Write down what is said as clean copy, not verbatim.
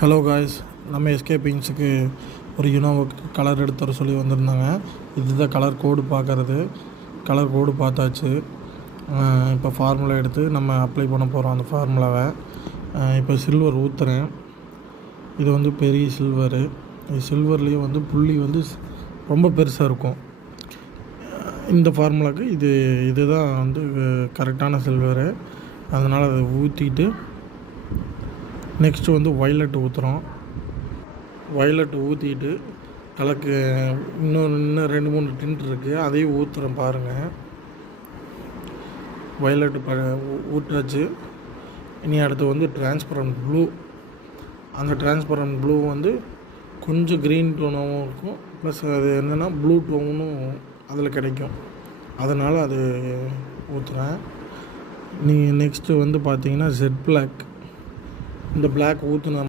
Hello guys, நம்ம SK பெயிண்ட்ஸுக்கு ஒரு யுனோவோ colour எடுத்து வர சொல்லி வந்திருந்தாங்க. இதுதான் கலர் கோடு பார்க்குறது. கலர் கோடு பார்த்தாச்சு. இப்போ ஃபார்முலா எடுத்து நம்ம அப்ளை பண்ண போகிறோம். அந்த ஃபார்முலாவை இப்போ சில்வர் ஊற்றுறேன். இது வந்து பெரிய சில்வரு. சில்வர்லேயும் வந்து புள்ளி வந்து ரொம்ப பெருசாக இருக்கும். இந்த ஃபார்முலாவுக்கு இதுதான் வந்து கரெக்டான சில்வரு. அதனால் அதை ஊற்றிட்டு நெக்ஸ்ட்டு வந்து வயலட் ஊற்றுறோம். வயலட் ஊற்றிட்டு கலக்கு இன்னும் 2-3 டின்ட் இருக்குது, அதையும் ஊற்றுறோம் பாருங்கள். வயலட்டு ஊற்றாச்சு. இனி அடுத்து வந்து டிரான்ஸ்பரண்ட் ப்ளூ. அந்த டிரான்ஸ்பரண்ட் ப்ளூ வந்து கொஞ்சம் க்ரீன் டோனாகவும் இருக்கும், ப்ளஸ் அது என்னென்னா ப்ளூ டோனும் அதில் கிடைக்கும். அதனால் அது ஊற்றுறேன். நெக்ஸ்ட்டு வந்து பார்த்திங்கன்னா ஜெட் பிளாக். இந்த பிளாக் ஊற்றுன